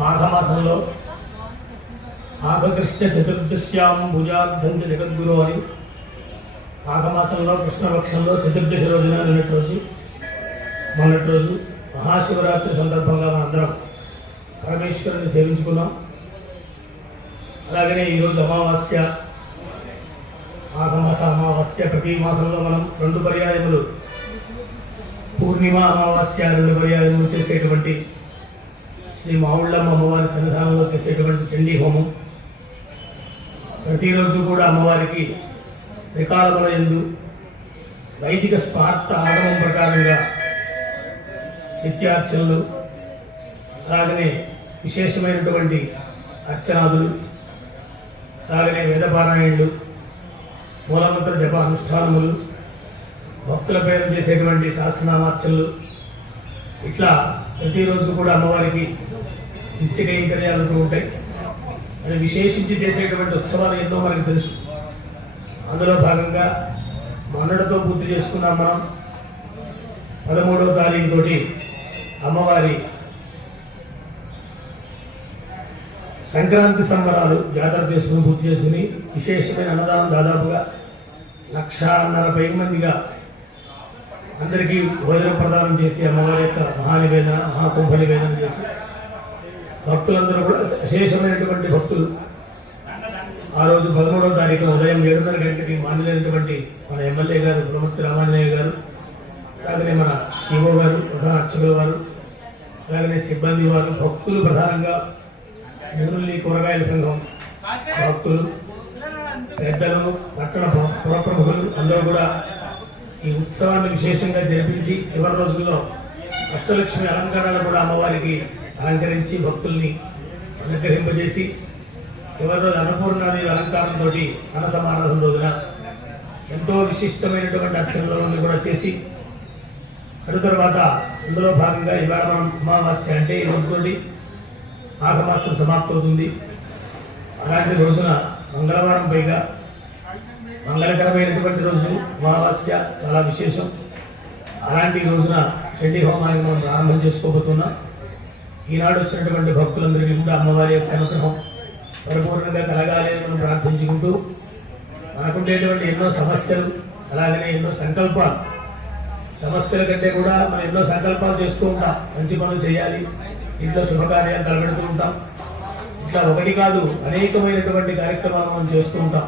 మాఘమాసంలో మాఘకృష్ణ చతుర్దశ్యాం భుజార్థం జగద్గురు అని మాఘమాసంలో కృష్ణపక్షంలో చతుర్దశి రోజున మొన్నటి రోజు మహాశివరాత్రి సందర్భంగా మనందరం పరమేశ్వరుని సేవించుకున్నాం. అలాగనే ఈరోజు అమావాస్య, మాఘమాస అమావాస్య. ప్రతి మాసంలో మనం 2 పర్యాయములు పూర్ణిమ అమావాస్య 2 పర్యాయములు చేసేటువంటి శ్రీ మావుళ్ళమ్మ అమ్మవారి సన్నిధానంలో చేసేటువంటి చండీ హోమం. ప్రతిరోజు కూడా అమ్మవారికి త్రికాలముల యందు వైదిక స్పార్త ఆగమం ప్రకారంగా నిత్యార్చనలు, అలాగనే విశేషమైనటువంటి అర్చనాదులు, అలాగనే వేదపారాయణులు, మూలమంత్ర జప అనుష్ఠానములు, భక్తుల పేరు చేసేటువంటి సహస్రనామార్చనలు, ఇట్లా ప్రతిరోజు కూడా అమ్మవారికి నిత్య కైంకర్యాలు ఉంటాయి. అది విశేషించి చేసేటువంటి ఉత్సవాలు ఎన్నో మనకు తెలుసు. అందులో భాగంగా మొన్నటితో పూర్తి చేసుకున్నాం. మనం 13వ తారీఖు తోటి అమ్మవారి సంక్రాంతి సంబరాలు జాతర చేసుకుని పూర్తి చేసుకుని విశేషమైన అన్నదానం దాదాపుగా 1,50,000 మందిగా అందరికీ భోజనం ప్రదానం చేసి అమ్మవారి యొక్క మహానివేదన, మహాకుంభ నివేదన చేసి భక్తులందరూ కూడా విశేషమైనటువంటి భక్తులు ఆ రోజు 13వ తారీఖున ఉదయం 7:30 గంటలకి మాన్యులైనటువంటి మన ఎమ్మెల్యే గారు పులమర్తి రామాంజనేయ గారు, అలాగనే మన ఈవో గారు, ప్రధాన అర్చకుల వారు, అలాగనే సిబ్బంది వారు, భక్తులు ప్రధానంగా నెహ్రూలి కూరగాయల సంఘం భక్తులు, పెద్దలు, పట్టణ పురప్రముఖులు అందరూ కూడా ఈ ఉత్సవాన్ని విశేషంగా జరిపించి చివరి రోజుల్లో అష్టలక్ష్మి అలంకారాలు కూడా అమ్మవారికి అలంకరించి భక్తుల్ని అనుగ్రహింపజేసి చివరి రోజు అన్నపూర్ణాదేవి అలంకారంతో అన్న సమారాధన రోజున ఎంతో విశిష్టమైనటువంటి అర్చనలను కూడా చేసి తర్వాత ఇందులో భాగంగా ఇవాళ మనం అమావాస్య అంటే ఈ రోజుతోటి మాఘమాసం సమాప్తవుతుంది. అలాంటి రోజున మంగళవారం పైగా మంగళకరమైనటువంటి రోజు అమావాస్య, చాలా విశేషం. అలాంటి రోజున చండీ హోమాన్ని మనం ప్రారంభం చేసుకోబోతున్నాం. ఈనాడు వచ్చినటువంటి భక్తులందరికీ కూడా అమ్మవారి యొక్క అనుగ్రహం పరిపూర్ణంగా కలగాలి అని మనం ప్రార్థించుకుంటూ మనకుండేటువంటి ఎన్నో సమస్యలు, అలాగనే ఎన్నో సంకల్పాలు, సమస్యల కంటే కూడా మనం ఎన్నో సంకల్పాలు చేస్తూ ఉంటాం. మంచి పనులు చేయాలి, ఇంట్లో శుభకార్యాలు తలపెడుతూ ఉంటాం. ఇట్లా ఒకటి కాదు అనేకమైనటువంటి కార్యక్రమాలు మనం చేస్తూ ఉంటాం.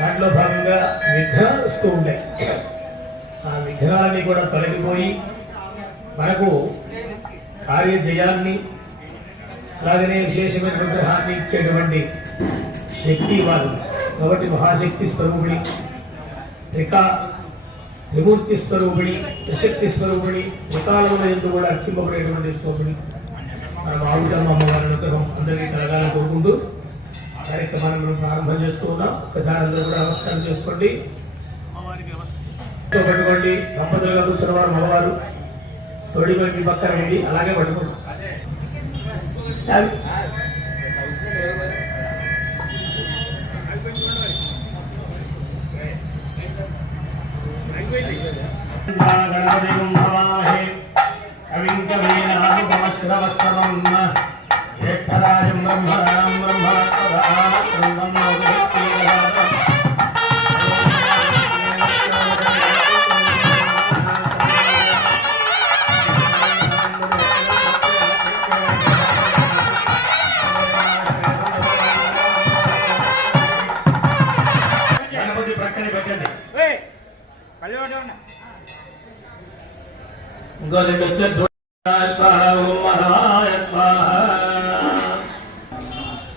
దాంట్లో భాగంగా విఘ్నాలు వస్తూ ఉంటాయి. ఆ విఘ్నాలన్నీ కూడా తొలగిపోయి మనకు కార్యజయాన్ని, అలాగనే విశేషమైనటువంటి హాని ఇచ్చేటువంటి శక్తి వారు కాబట్టి మహాశక్తి స్వరూపిణి, త్రిమూర్తి స్వరూపిణి, త్రిశక్తి స్వరూపిణి, త్రికాలముల యందు కూడా అర్చింపబడేటువంటి స్వరూపిణి మన మావుళ్ళమ్మ అమ్మవారి అనుగ్రహం అందరికీ కలగాలని కోరుకుంటూ కార్యక్రమాన్ని మనం ప్రారంభం చేస్తూ ఉన్నాం. ఒక్కసారి అందరూ కూడా నమస్కారం చేసుకోండి. పట్టుకోండి. దంపతులుగా కూర్చున్న వారు మగవారు తోడిపోయి మీ పక్కన వెళ్ళి అలాగే పట్టుకోండి.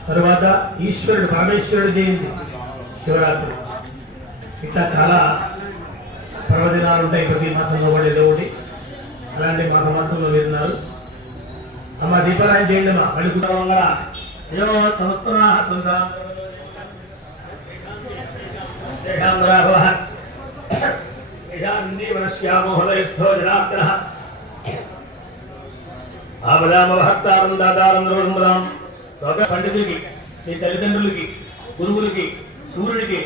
తర్వాత ఈశ్వరుడు పరమేశ్వరుడు జయంతి, శివరాత్రి, ఇట్లా చాలా పర్వదినాలు ఉంటాయి. ప్రతి మాసంలో కూడా ఏదో ఒకటి. అలాంటి మాఘ మాసంలో వీరున్నారు. అమ్మ దీపారాయణ చేయండి. అమ్మా మళ్ళీ కుటుంబంగా అయ్యో శ్యామోహదయస్థో జనాగ్ర ఆపదామహత్తారం దాదారం ద్రోణముదాం. పండితులకి, మీ తల్లిదండ్రులకి, గురువులకి, సూర్యుడికి,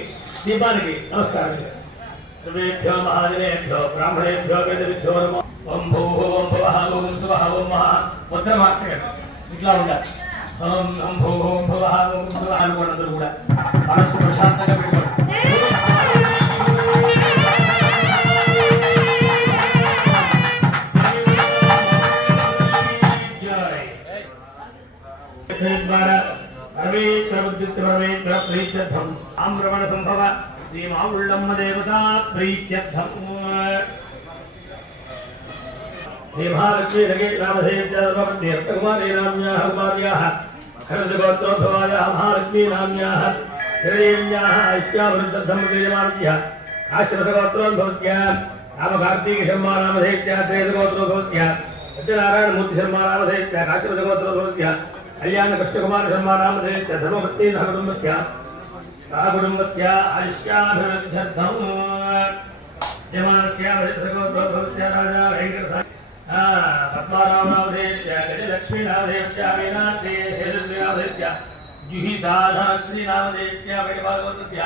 దీపానికి నమస్కారం. సర్వేభ్యో మహాజనేభ్యో బ్రాహ్మణేభ్యో వేదవిభ్యో నమో. ఓం భూః ఓం భువః ఓం స్వః ఓం మహా ముద్ర మార్చగలరు. ఇట్లా ఉండాలి. ఓం భూః ఓం భువః ఓం స్వః అనుకోండి. అందరూ కూడా మనస్సు ప్రశాంతంగా పెట్టుకోండి. ఆమ్రమణ సంభవ శ్రీమావుళ్ళమ్మ దేవతా ప్రీత్యర్థం శ్రీమహాలక్ష్మీ రామధేయకుమారీనామ్యాః కుమార్యాః ఖరజగోత్రోద్భవాయాः మహాలక్ష్మీ నామ్యాः హిరణ్యాः ఐక్యావృద్ధం క్రియమార్యాः ఆశ్రమగోత్రోద్భవస్య రామకార్తీక శర్మా నామధేయస్య త్రేయగోత్రోద్భవస్య సత్యనారాయణమూర్తి శర్మా నామధేయస్య ఆశ్రమగోత్రోద్భవస్య కళ్యాణ కృష్ణకుమార శర్మా నామధేయస్య ధర్మపత్ని సహ కుటుంబస్య ఆయుష్యాభివృద్ధ్యర్థం యమానస్య వరిష్ఠగోత్రోద్భవస్య రాజా వెంకట పద్మారామ నామధేయస్య గజలక్ష్మీ నామధేయస్య మీనాక్షి శేషశ్రీ నామధేయస్య జుహి సాధన శ్రీ నామధేయస్య వైభాగోత్రస్య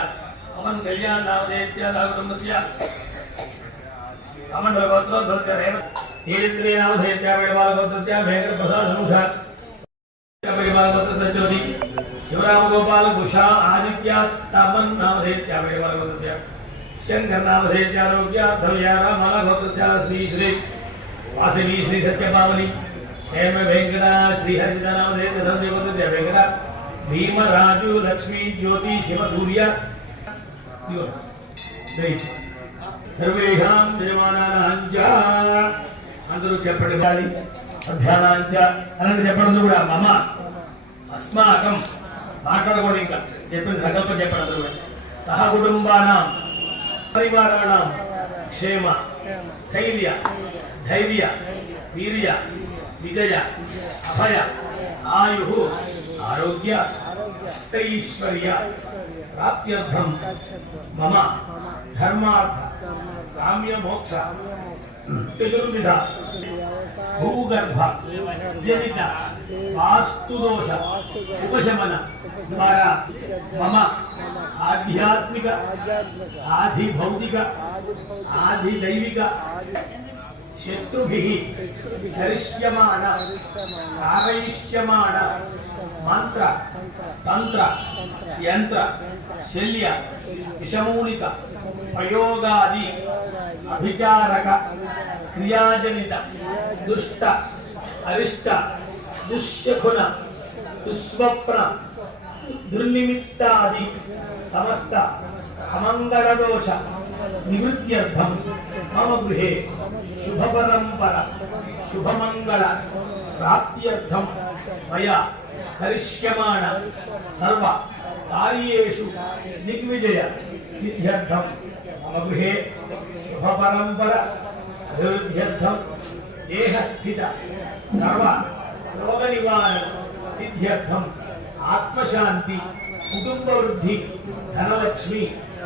అమన్ కళ్యాణ నామధేయస్య సహ కుటుంబస్య అమండలగోత్రోద్భవస్య హేరింద్రీ నామధేయస్య వైభాగోత్రస్య వెంకట ప్రసాద ధనుష జ్యోతి शिवराम गोपाल भूषा आदित्य तामन नामधेयस्या वैभवस्य शंकर नामधेयस्या आरोग्य धव्यारा माला गोत्रस्या श्री श्री वासवी श्री सत्यभामनी हेम वेंकट श्री हरिदा नामधेयस्या धन्य गोत्रस्या वेंकट भीम राजू लक्ष्मी ज्योति शिव सूर्य सर्वेषां यजमानानांच अंदरू చెప్పండి గాలి అధ్యానాంచ అలాంటి చెప్పడం కూడా మమ అస్మాకం మాట్లాడకూడదు. ఇంకా చెప్పిన సంకల్పం చెప్పండి అందరూ కూడా. సహ కుటుంబానాం పరివారాణం క్షేమ స్థైర్య ధైర్య వీర్య విజయ అభయ ఆయు ఆరోగ్య అష్టైశ్వర్య ప్రాప్త్యర్థం మమ ధర్మార్థ కామ్య మోక్ష చతుర్విధ భూగర్భ జనిత వాస్తుదోష ఉపశమన ద్వారా మమ ఆధ్యాత్మిక ఆధిభౌతిక ఆధిదైవిక శత్రుభిః కరిష్యమాణ కారయిష్యమాణ మంత్ర తంత్ర యంత్ర శల్య విషమూలిక ప్రయోగాది అభిచారక క్రియాజనిత దుష్ట అరిష్ట దుశ్శకున దుస్వప్న దుర్నిమిత్తాది సమస్త అమంగళదోష నివృత్త్యర్థం మమ గృహే శుభ పరంపర శుభమంగళ ప్రాప్త్యర్థం మయా కరిష్యమాణ సర్వ కార్యేషు దిగ్విజయ సిద్ధ్యర్థం మమ గృహే శుభ పరంపర అభివృద్ధ్యర్థం దేహస్థిత సర్వ రోగ నివారణ సిద్ధ్యర్థం ఆత్మశాంతి కుటుంబ వృద్ధి ధనలక్ష్మి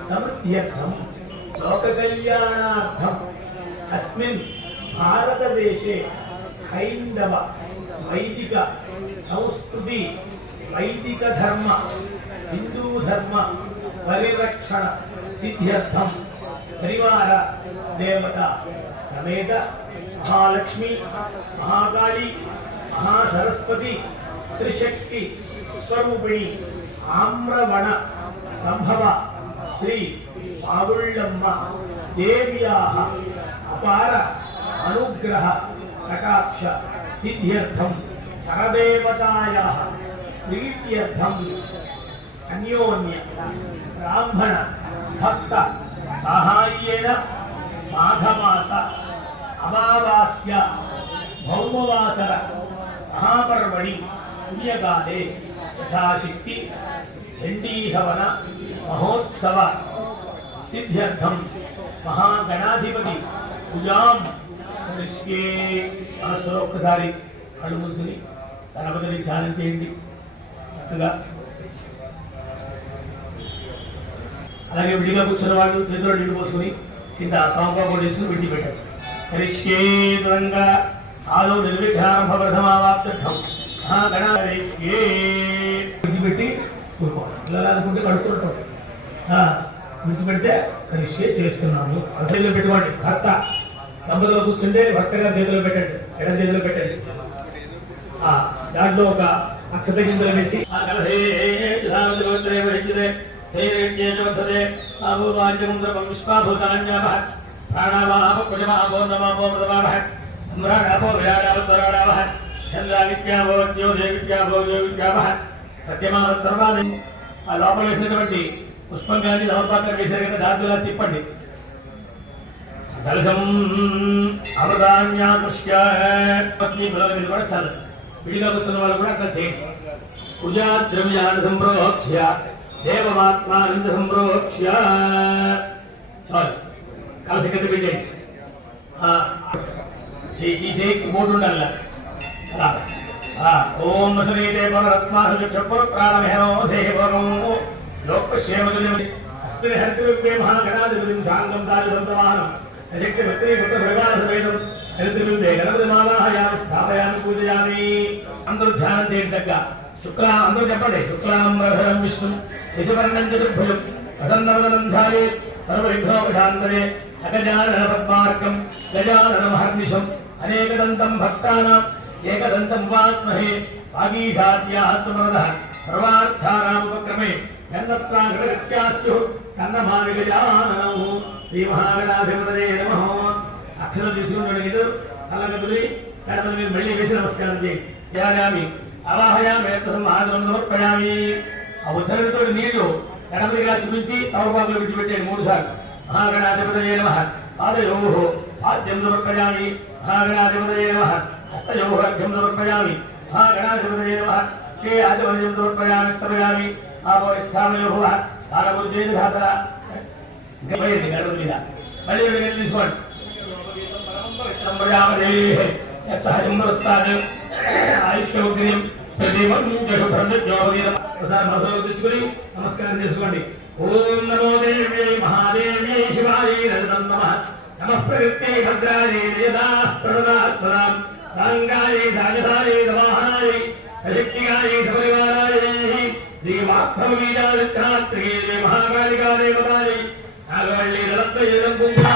సమృద్ధ్యర్థం లోక కళ్యాణార్థం అస్మిన్ భారతదేశే హైందవ వైదిక సంస్కృతి వైదిక ధర్మ హిందూ ధర్మ పరిరక్షణ సిద్ధ్యర్థం పరివార దేవత సమేత మహాలక్ష్మి మహాకాళి మహాసరస్వతి త్రిశక్తి స్వరూపిణి ఆమ్రవణ సంభవ శ్రీ మావుళ్ళమ్మ దేవ్యాః అపార అనుగ్రహ కటాక్ష సిద్ధ్యర్థం సర్వదేవతాయాః ప్రీత్యర్థం అన్యోన్య బ్రాహ్మణ భక్త సాహాయ్యేన మాఘమాస అమావాస్య భౌమవాసర మహాపర్వణి పుణ్యకాలే యథాశక్తి చండీహవన మహోత్సవ సిద్ధ్యర్థం మహాగణాధిపతి పూజాం కరిష్యే. మనస్సులో ఒక్కసారి కళ్ళు మూసుకుని గణపతిని ధ్యానం చేయండి చక్కగా. అలాగే విడిగా కూర్చున్న వాళ్ళు చేతిలో నీళ్లు పోసుకుని కింద కాంకా కూడా వేసుకుని విడిచిపెట్టారు. కరిష్యే దృఢంగా ఆలో నిర్విఘ్నం భవధమావాప్త్యర్థం మహాగణాధిపతి విడిచిపెట్టి కూరుకోవాలి. ఇలా అనుకుంటే కడుపుకుంటాం. విడిచిపెడితే కరిష్యే చేస్తున్నాను. అర్థంలో పెట్టుకోండి. భర్త దంపతులు కూర్చుంటే భర్త గారి చేతిలో పెట్టండి, ఎడం చేతిలో పెట్టండి. దాంట్లో ఒక అక్షత గింజలు వేసి ఆ లోపల వేసినటువంటి పుష్పం కానీ నవపాత్ర వేసారు కదా దాంట్లో తిప్పండి. కలశం అమృతాన్యాకృష్య పత్ని పిల్లలు కూడా చాలు. విడిగా కూర్చున్న వాళ్ళు కూడా అట్లా చేయండి. పూజా ద్రవ్యాన్ని సంప్రోక్ష్య దేవమాత్మానంద సంప్రోక్ష్య చాలు. కలశ కింద పెట్టండి. ఈ చేయికి మూడు ఉండాలి. ఓం శ్రీదే పునరస్మాసు చక్షుర్ ప్రాణమేనో దేవగం లోకక్షేమదులిం అస్మిన్ హరిత్రివ్యే మహాగణాధిపతిం శాంతం సాధుసంతమానం శక్తి భక్తి భక్త భగవాన్ సమేతం హరిత్రివిందే గణపతి మాలాహయామి స్థాపయామి పూజయామి. అందరూ ధ్యానం చేయటంగా శుక్లాం అందరూ చెప్పండి. శుక్లాంబరధరం విష్ణు శశివర్ణం చతుర్భుజం ప్రసన్నవదనం ధ్యాయే సర్వవిఘ్నోపశాంతరే అగజానన పద్మార్కం గజానన మహర్నిశం అనేకదంతం భక్తానాం ఏకదంతం ఉపాస్మహే వాగీశాత్యాత్మనః సర్వార్థానాముపక్రమే కన్నత్రాగత్యాస్యు కన్నమాని గజాననం. శ్రీ మహాగణాధిపతయే నమః. అక్షరం తీసుకుని కళ్ళగదులి గణపతి మీరు మళ్ళీ వేసి నమస్కారం చేయండి. ధ్యాయామి అవాహయామి ఆదరం సమర్పయామి. ఆ ఉత్తరంతో నీళ్లు గణపతిగా చూపించి తవపాకులు విడిచిపెట్టాడు 3 సార్లు. మహాగణాధిపతయే నమః. పాదయోః ఆద్యం సమర్పయామి. మహాగణాధిపతయే నమః. హస్తయోః అర్ఘ్యం సమర్పయామి. మహాగణాధిపతయే నమః. కే ఆదివర్యం సమర్పయామి. స్థాపయామి. ఆపోష్ఠామయోః కాలబుద్ధేన ధాతర గణపతి మీద మళ్ళీ తీసుకోండి. సహజం ఆయుష్యం ఒకసారి మనసులో తెచ్చుకొని నమస్కారం చేసుకోండి. ఓం నమో దేవ్యై మహాదేవ్యై శివాయై నమః. నమః ప్రకృత్యై భద్రాయై యదాః ప్రణదాత్మనాం సాంగాయై సాగసాయై నవాహనాయై సశక్తిగాయై సపరివారాయై దేవాత్మవీజాత్రాత్రియే మహాకాళికా దేవతాయై నాగవల్లి దళత్వయేదం కుంకుమ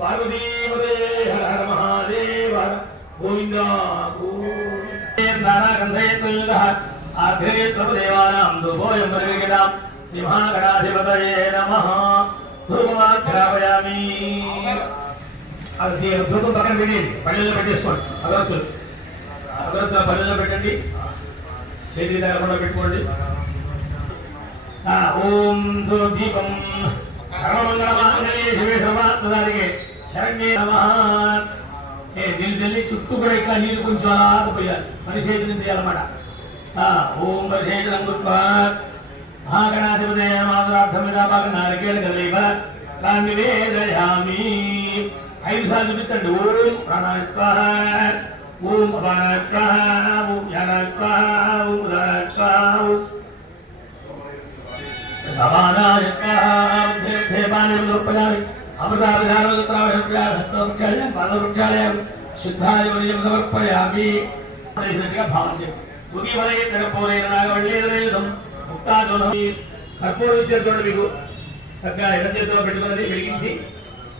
పార్వతీపదే హర హర మహాదేవ గోవింద ఆగ్రేత్వదేవానాం ధూపోయం పరిగణాం శ్రీ మహాగణాధిపతయే నమః. ధూపమాఘ్రాపయామి. అది ధూపం పక్కన పెట్టండి, పళ్ళెల్లో పెట్టేసుకోండి. అగరత్తులు పళ్ళెల్లో పెట్టండి, చేతి దగ్గర పెట్టుకోండి. ఓం దీపం సర్వమంగళమాంగళ్యే శివే సర్వాత్మదానికి శరణ్యే నమః. దీన్ని చుట్టూ కూడా ఇట్లా నీళ్ళు కొంచెం ఆగిపోయాలి. పరిశేచనం చేయాలన్నమాట. ఓం పరిశేచనం కృత్వా మహాగణాధిపతయే నమః. నారికేళ కదలీవ నివేదయామి. 5 సార్లు చూపించండి. ఓం ప్రాణాయ స్వాహ, ఓం అపానాయ స్వాహ, ఓం యానాయ స్వాహ, ఓం ఉదానాయ స్వాహ, సమానాయ స్వాహ. సమర్పయామి. అమృతాభిధానోత్రావృక్షాలయం పాదవృక్షాలయం శుద్ధాదివలియం సమర్పయామి. భావం చేయండి. కర్పూర విద్యతో మీకు చక్కగా ఎడం చేతిలో పెట్టుకున్నది వెలిగించి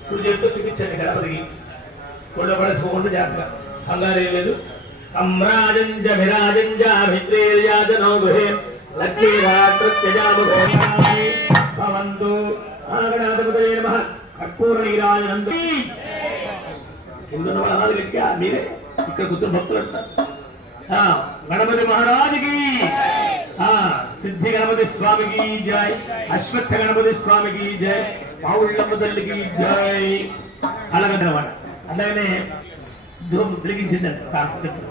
కుడి చేతితో చూపించండి గణపతికి. ఒళ్ళో పడేసుకోకుండా జాగ్రత్తగా, కంగారు ఏం లేదు. సమ్రాజంజ విరాజంజ భిత్రేర్యాజనో గృహే లక్ష్మీరాత్రత్యజాముభోయామి భవంతు. మహాగణాధిపతయే నమః. కర్పూర నీరాజనం కింద అనాలి గట్టిగా మీరే ఇక్కడ కూర్చొని భక్తులు అంటారు. గణపతి మహారాజుకి, సిద్ధి గణపతి స్వామికి జై, అశ్వత్థ గణపతి స్వామికి జై, పావుళ్ళమ్మ తల్లికి జై. అలాగనమాట. అలాగనే ధూపం వెలిగించిందండి.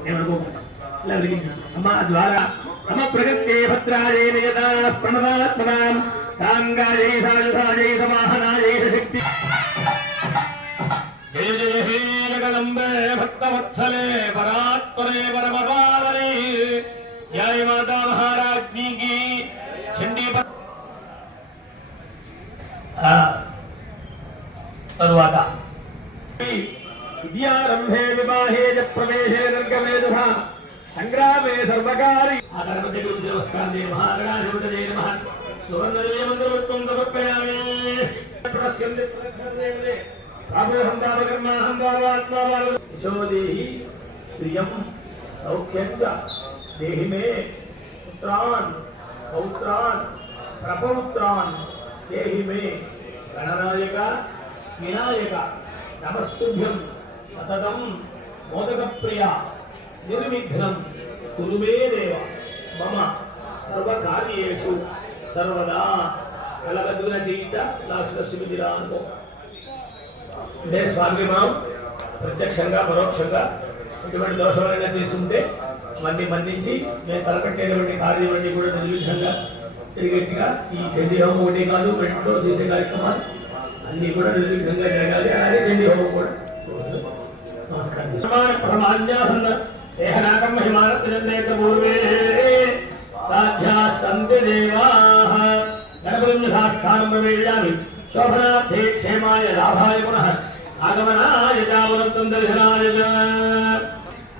ఏమనుకోకుండా ఇలా వెలిగించింది. అమ్మ ద్వారా అమ్మ ప్రగత్తే భద్రాజై యదా ప్రణదాత్మనాం సాంగాజై సాజసాజై సమాహనాజై శక్తి. జయ జయ హే జగదంబే భక్తవత్సలే పరాత్పరే పరమపావనే జయ మాతా మహారాజ్ఞి కీ. చండీ తరువాత విద్యారంభే వివాహే ప్రవేశే నిర్గమే తథా సంగ్రామే సర్వకారి ఆ గణపతి గురించి నమస్కారం చేయ మహాగణాధిపతయే నమః సువర్ణదేవే మంత్రవత్వం సమర్పయామి ప్రస్యంది ప్రక్షణదేవే ప్రాభోహం దావకర్మాహం దావాత్మా యశోదేహి శ్రియం సౌఖ్యం చ దేహి మే పుత్రాన్ పౌత్రాన్ ప్రపౌత్రాన్ దేహి మే గణనాయక వినాయక నమస్తుభ్యం సతతం మోదక ప్రియ నిర్విఘ్నం కురు మే దేవ మమ సర్వకార్యేషు సర్వదా కలగదుల జీవిత లాస్మిదిరాను ఇదే స్వామి మనం ప్రత్యక్షంగా పరోక్షంగా ఇటువంటి దోషాలైనా చేసుకుంటే మన్ని మన్నించి మేము తలపెట్టేటువంటి కార్యమన్నీ కూడా నిర్విఘ్నంగా తిరిగేట్టుగా ఈ చండీ హోమం ఒకటి కాదు రెండులో చేసే కార్యక్రమాలు అన్ని కూడా నిర్విఘ్నంగా జరగాలి. అలాగే చండీ హోమం కూడా నమస్కారం. దేహనాకం మహిమానత్ర పూర్వే సాధ్యా సంతి దేవాః గణపతిస్థానం ప్రవేశామి శోభనార్థే క్షేమాయ లాభాయ పునః ఆగమనాయ చావరత్తం దర్శనాయ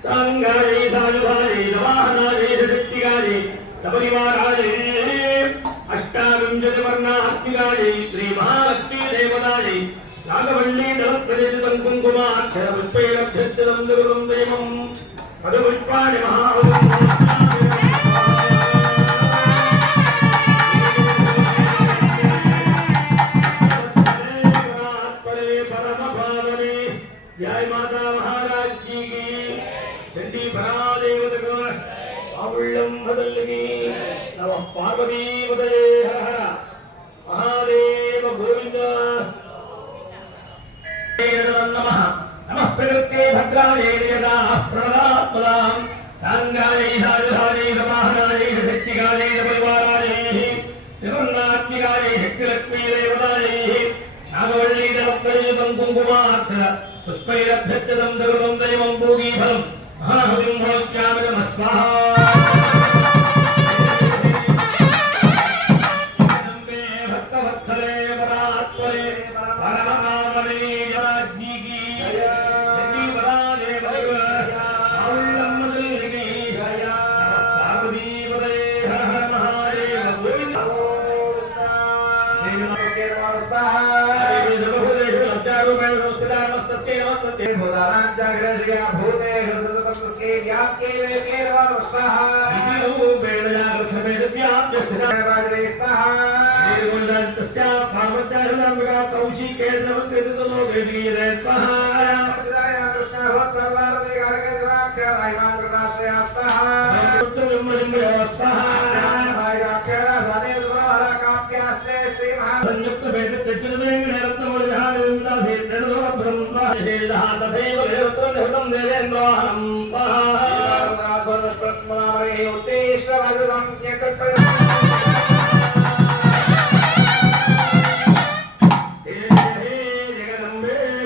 సంగాయ సాధువాయ వాహనాయ శక్తిగాయ సపరివారాయ అష్టావింశతి వర్ణాత్మికాయ శ్రీ మహాలక్ష్మీ దేవతాయ నాగవల్లి దళప్రజితం కుంకుమాక్షర పుష్పైరభ్యర్థం దుర్గం దైవం పదపుష్పాణి మహాహుతం परम पावनी जय माता महाराज जी की चंडी परादेवत आउल्लम बदलगी नव पार्वती उदये हर हर महादेव गोविंद नमः नमः प्रकृते भद्राय यदा प्रणदात्मदां सांगाय साधुधाय समाहनाय शक्तिकाय परिवाराय निर्वन्नात्मिकाय शक्तिलक्ष्मी देवताय नागवल्ली दलप्रयुतं कुङ्कुमार्थ पुष्पैरभ्यर्थं दगुलं दैवं भोगीफलं महाहुतिं भोज्यामि नमः स्वाहा नम्बे भक्तवत्सले परात्परे परमकामने राज्ञी की शक्ति परादे औल्लम्मदुर्गी पार्वती पदे हर हर महादेव गोविन्द संयुक्त वेद प्रचुरदेव रत्नमोजहानिंदासे प्रणव ब्रह्मा शेषः तथैव रत्ननिर्तं देवेन्द्रोऽहं वनस्पत्मनामये उत्तेश्वरवदनं जगदम्बे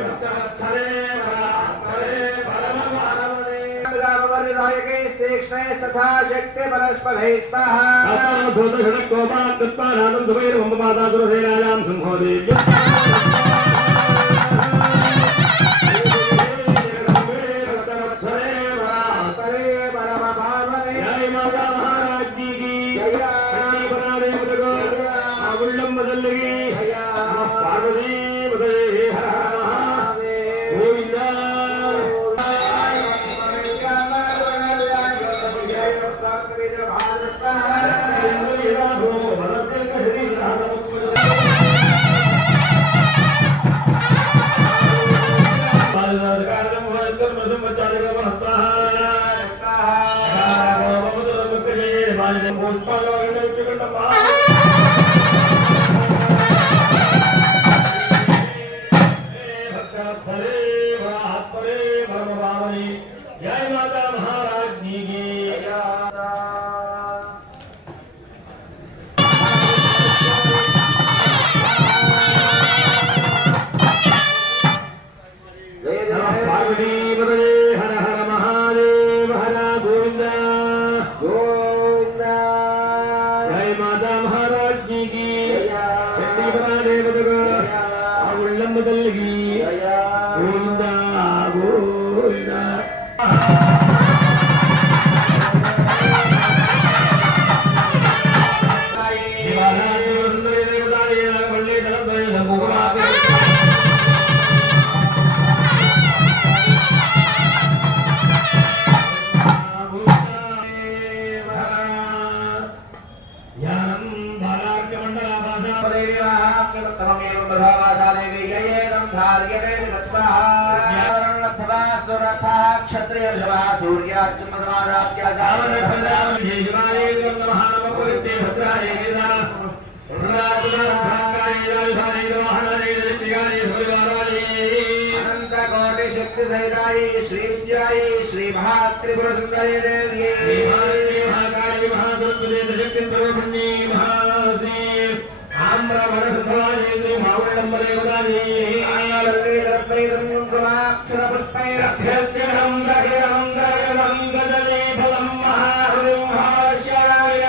भक्तवत्सले तथा शक्ति परस्परे स्वाहा जय माता महाराज जी की पार्वती पदे हर हर महादेव हर गोविंद गोविंद जय माता महाराज जी की शक्ति परादेव उल्लंबदल्गी शक्ति सहिताये श्री विजयाये श्री महात्रिपुर सुंदरी देवी महाकाली महादुर्गे शक्ति प्रभुण्ये महाश्री आम्र वरसुभवाये श्री मावळ्ळम्बले वदाये आनलल्ले रत्नैदं कुलाक्षर पुष्पैरभ्यर्च्यं रघुरं रघुरं गदले फलं महाहृदिं महाशाय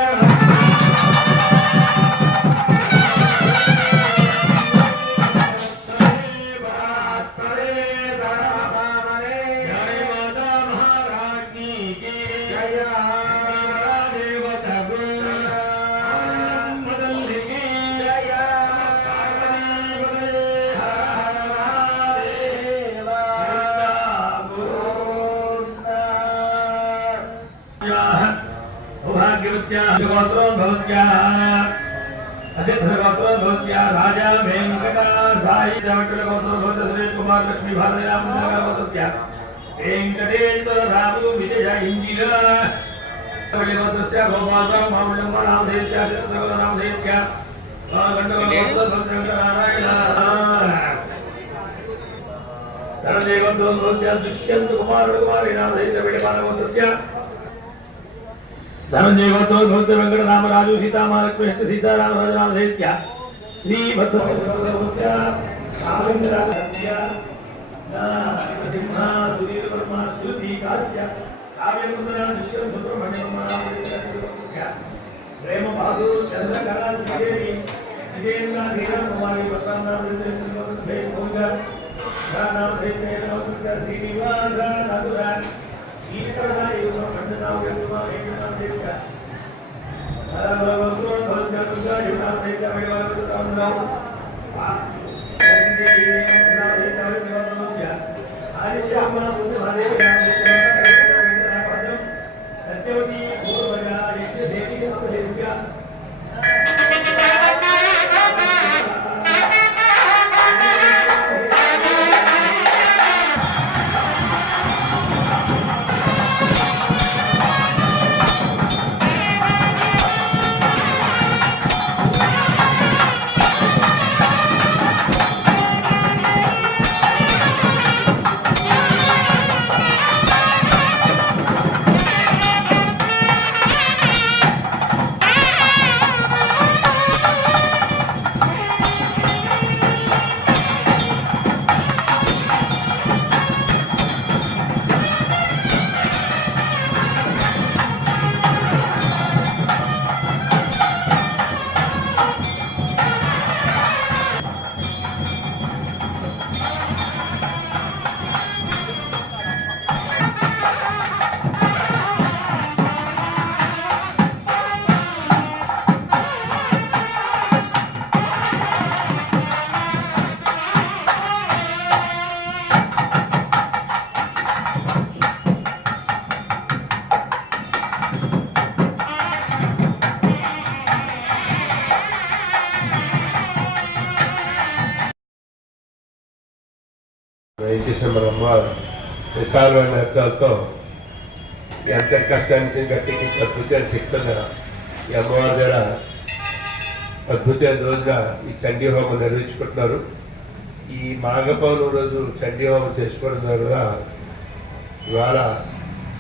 राजा वेंकटा साई सुरेश कुमार लक्ष्मी भारती राम वेंकटेश्वर रामु विजय इंदिरा गोपाल दुष्यंत कुमार कुमारी नाम धनंजय गोत्र वेंकट राम राजू सीता महालक्ष्मी सीताराम राम दैत्या श्री भद्र सिंहा सुधीर वर्मा श्रुति काश्य काव्य मुद्रा दुष्यंत सुब्रह्मण्य प्रेम बहादुर चंद्रकला देवी जितेंद्र नीरा कुमारी बलराम नाम नाम श्रीनिवास नाथुरा ईश्वरा एवं खंडनाम वेदुमा एकनाम देवता भगवान भगवान दुर्गा युनाम देवता वेदवान नाम सत्यवती पूर्वजा यज्ञ देवी उपदेशा డిసెంబర్ అమ్మవారు విశాలమైన నేత్రాలతో ఎంత కష్టానికి గట్టికి అద్భుతాన్ని శక్తున్న ఈ అమ్మవారి దగ్గర అద్భుతమైన రోజుగా ఈ చండీ హోమం నిర్వహించుకుంటున్నారు. ఈ మాఘపౌర్ణమి రోజు చండీ హోమం చేసుకోవడం ద్వారా ఇవాళ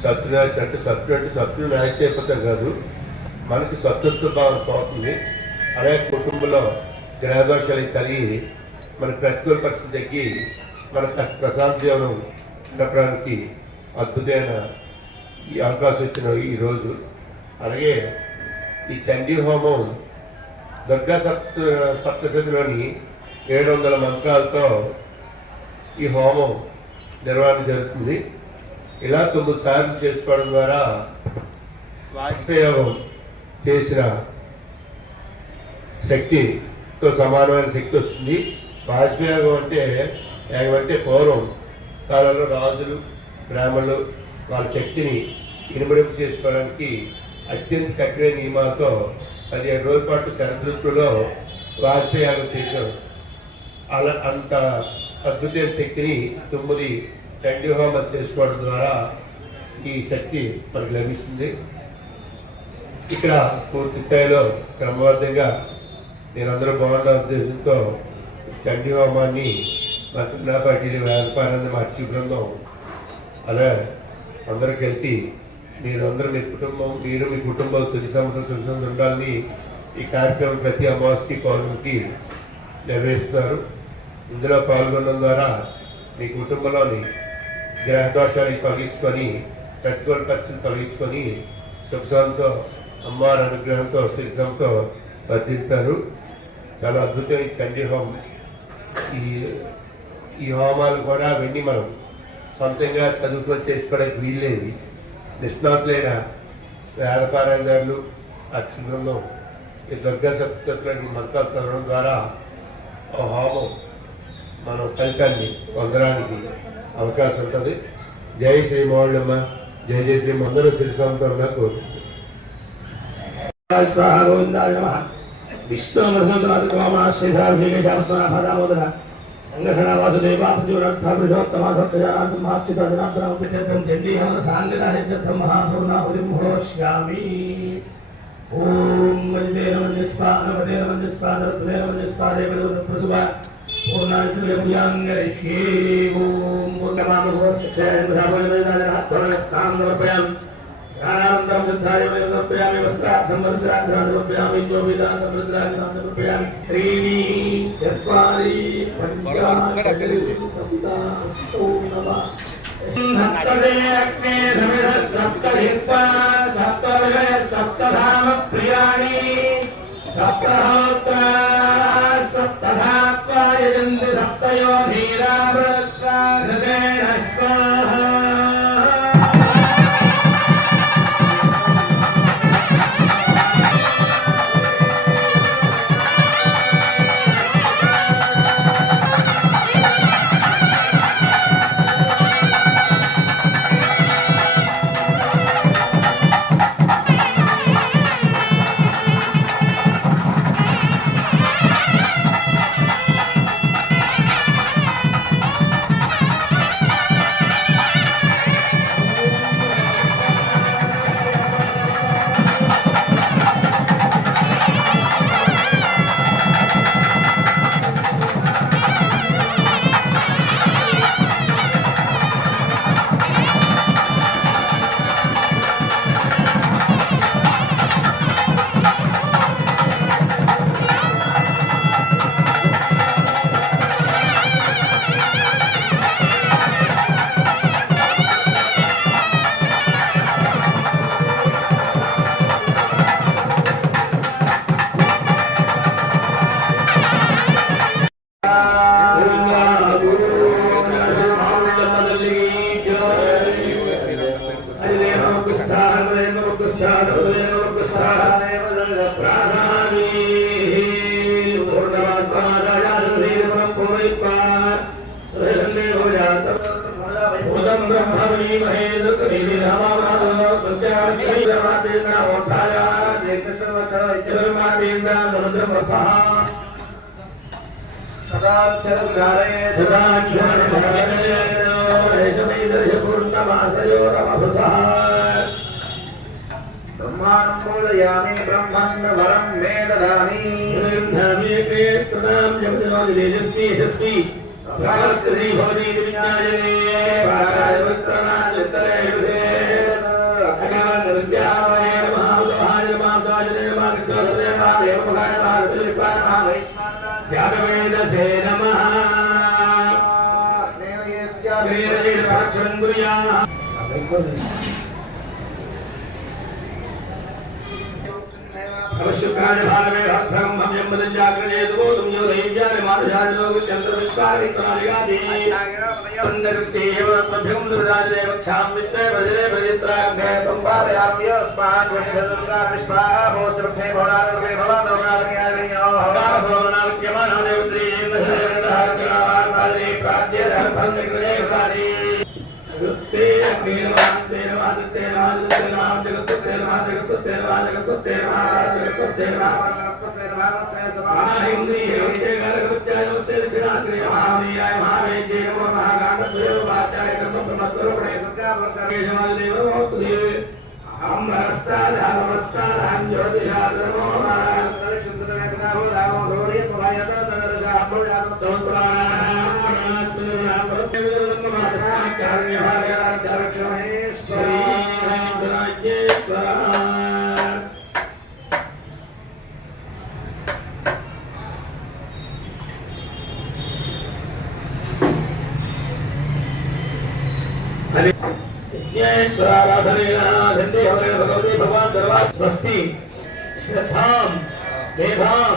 శత్రునాశం అంటే శత్రువు నాశనం అయిపోతాం కాదు, మనకి శత్రుత్వ భావన పోతుంది. అలాగే కుటుంబంలో గ్రహదోషాలు కలిగి మన ప్రతికూల పరిస్థితి తగ్గి మన ప్రశాంత జీవనం గడపడానికి అద్భుతమైన ఈ అవకాశం ఇచ్చిన ఈరోజు. అలాగే ఈ చండీ హోమం దుర్గా సప్తశతిలోని 700 మంత్రాలతో ఈ హోమం నిర్వహణ జరుగుతుంది. ఇలా 9 సార్లు చేసుకోవడం ద్వారా వాజపేయం చేసిన శక్తితో సమానమైన శక్తి వస్తుంది. వాజపేయం అంటే యాగం అంటే పూర్వం కాలంలో రాజులు బ్రాహ్మణులు వాళ్ళ శక్తిని ఇనుమడింపు చేసుకోవడానికి అత్యంత కఠిన నియమాలతో 17 రోజుల పాటు శరదృతుల్లో వాజపేయాగం చేశారు. అలా అంత అద్భుతమైన శక్తిని 9 చండీ హోమం చేసుకోవడం ద్వారా ఈ శక్తి మనకు లభిస్తుంది. ఇక్కడ పూర్తి స్థాయిలో క్రమబద్ధంగా నేనందరూ బాగున్న ఉద్దేశంతో చండీ హోమాన్ని మా కృష్ణా పార్టీ వ్యాపారాన్ని మా అర్చీ బృందం అలా అందరూ కలిసి మీరందరూ మీ కుటుంబం మీరు మీ కుటుంబం సుఖ సంవత్సరం ఉండాలని ఈ కార్యక్రమం ప్రతి అమావాస్యకి పౌర్ణమికి నిర్వహిస్తున్నారు. ఇందులో పాల్గొనడం ద్వారా మీ కుటుంబంలోని గ్రహ దోషాన్ని తొలగించుకొని ప్రతికూల పరిస్థితులు తొలగించుకొని సుఖంతో అమ్మవారి అనుగ్రహంతో శిరసంతో వర్ధిస్తారు. చాలా అద్భుతమైన చండీ హోమం. ఈ హోమాలు కూడా అవన్నీ మనం సొంతంగా చదువుకొని చేసుకోవడానికి వీల్లేదు. నిష్ణాతులైన వ్యాపారంగారులు అర్చనలో ఈ దుర్గా సప్తశతులకి మంత్రాలు చదవడం ద్వారా ఆ హోమం మనం ఫలితాన్ని పొందడానికి అవకాశం ఉంటుంది. జై శ్రీ మౌళ్ళమ్మ, జై జై శ్రీ అందరూ శిరసంతో కోరుకుంటున్నాను. విష్ణు సంఘటన వాసుదేవా ప్రజోత్తమాక్షం చండీహమన సాంగం మహాపూర్ణాహుతిర్ముహోష్యామి. ఓం పూర్ణాంగరిష్యే ఓం పూర్ణమామోక్షాయం ఆనందం వృద్ధాయ సమర్పయామి వస్త్రార్థం వస్త్రాక్షరాన్ని సమర్పయామి జోబిదానం రుద్రాక్షరాన్ని సమర్పయామి. త్రీణి చత్వారి పంచ షట్ సప్త అష్టౌ నవ సప్తదే అగ్నే సమిధ సప్తధిత్వా సప్తవిషయ సప్తధామ ప్రియాణి సప్తహోత్రా సప్తధాత్వా యజంతి సప్తయో ధీరా బృహస్పతిర్హృదేన స్వాహా. ब्रह्माण्डमूलयामि ब्रह्मण्ड वरं मे ददामि तेजस्वी यशस्वी भगवती भवती विज्ञाने पाराय विक्रमादित्तरे युगे अखिल विद्यामय महाभाय महादाय महाकृतरे महादेव महाय महादेवाय महावैष्णव जातवेदसे नमः नेरये पाक्षं गुरुया अवश्युक्राय भारवे भद्रं भव्यं वदन्याग्रजे सुबोधं यो दैव्यानि मानुषादिलोक चन्द्रविश्वादित्रादिगादि वन्दरुक्तेव तभ्यं दुर्राजदेव क्षां वित्ते भजरे भजित्राग्ने संपादयामि यस्मात् वशभद्रका विश्वाः भोस्त्रभे भवनार्भे भवनादोगादनियाविन्यो भवनावच्यमानादेवद्री भजरे प्राच्ये धर्मं विग्रहे भजानि ते अग्निर्वाते नमादते नमादते नमादते नमादते नमादते नमादते स्वस्ति श्रद्धां मेधां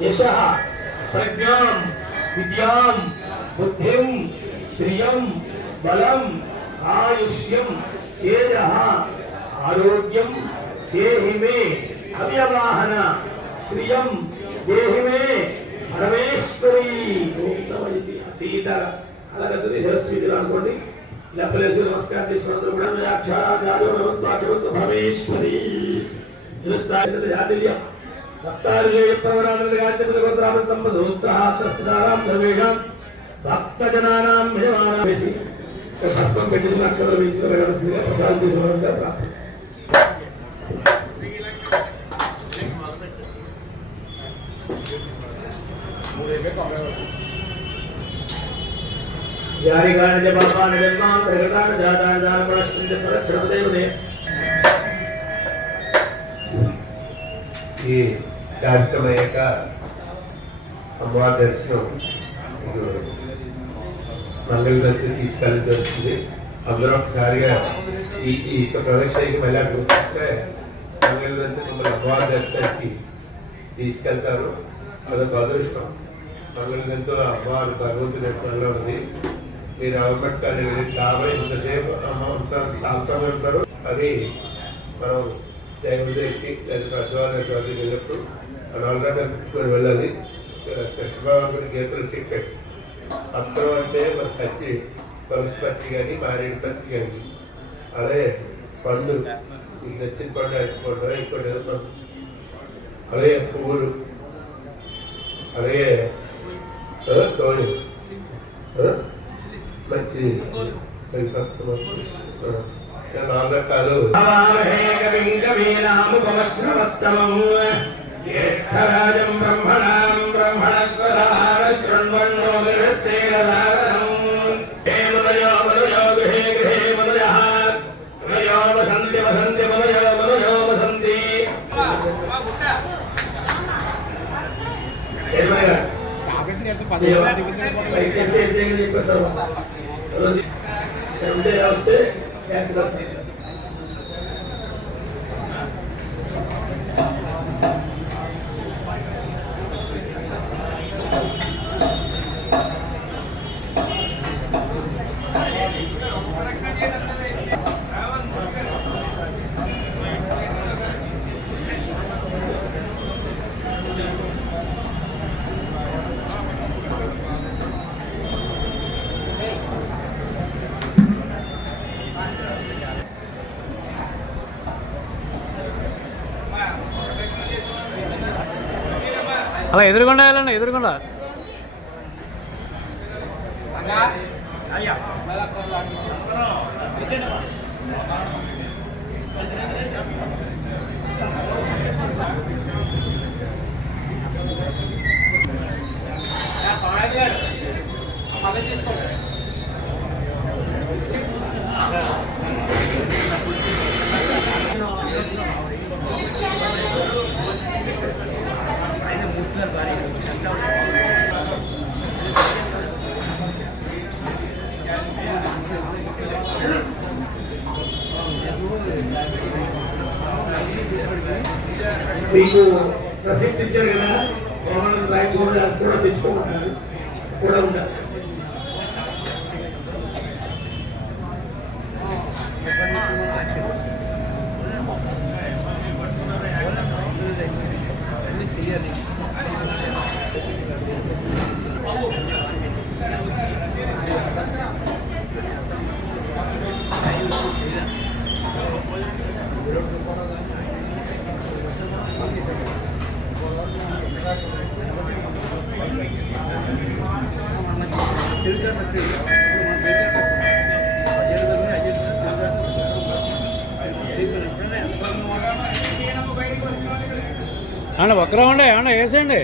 यशः प्रज्ञां विद्यां बुद्धिं श्रियं बलं आयुष्यं तेजः आरोग्यं देहि मे अव्यवाहन श्रियं देहि मे परमेश्वरी सीता अलगति सरस्वती అనుకోండి లెప్పలేసి నమస్కారం చేసుకున్నందుకు కూడా పరమేశ్వరి భక్తజనానాం వేసి భస్మం పెట్టి అక్షరాలు వేయించుకోవాల్సిందిగా ప్రసాదం చేసుకోవాలంటే ప్రార్థన. यारिकानि पापानि जन्मान् प्रकृतानि जातानि जातपरश्चिन्त परक्षणदेवते ఈ కార్యక్రమం యొక్క అమ్మవారి దర్శనం మంగళగతి తీసుకెళ్ళి వచ్చింది. అందరూ ఒకసారిగా ఈ ప్రదక్షిణకి మళ్ళీ గుర్తిస్తే మంగళగతి మమ్మల్ని అమ్మవారి దర్శనానికి తీసుకెళ్తారు. అదొక అదృష్టం. మంగళగతితో అమ్మవారి భగవంతుడి నిర్మాణంలో ఉంది. మీరు అవబట్టాలి కాబట్టి ఇంతసేపు చాలా సమయం ఉంటారు. అది మనం దేవుడికి లేదా పెద్దవాళ్ళకి వెళ్ళినప్పుడు ఆల్రెడీ పెట్టుకొని వెళ్ళాలి. కృష్ణబాబు గీతలు చెప్పాడు. అత్తరం అంటే మన పచ్చి పలుసు పచ్చి కానీ మారేడు పచ్చి కానీ అదే పండు మీకు నచ్చిన పండు అరటిపండు ఇంకోటి ఏదో పండు అలాగే పువ్వులు అలాగే తోడు మంచి నాలుగు రకాలు బ్రహ్మణాం బ్రహ్మణస్వరాన శృణ్వన్నో వసంతి వసంతి మనయో వసంతి వస్తే అలా ఎదురుకుండా వెళ్ళండి, ఎదురుకుండా. మీకు ప్రసిద్ధి ఇచ్చారు కదా గవర్నమెంట్ రైట్స్ కూడా తెచ్చుకోమన్నారు కూడా ఉండాలి. అన్న వక్రం ఉండే ఏమన్నా వేసేయండి.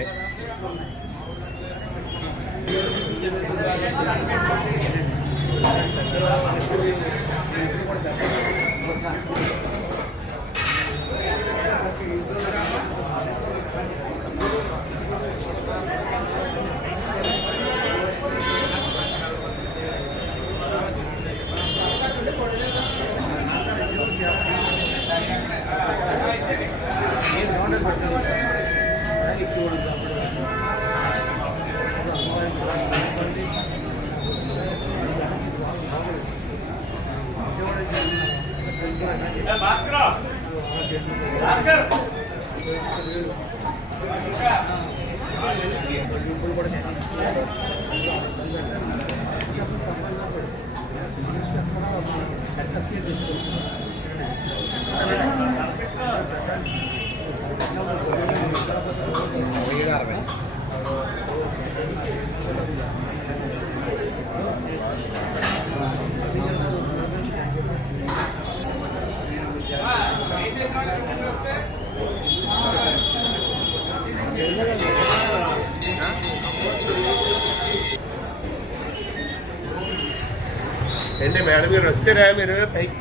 ఏంటి మేడం మీరు వచ్చారా మీరు పైకి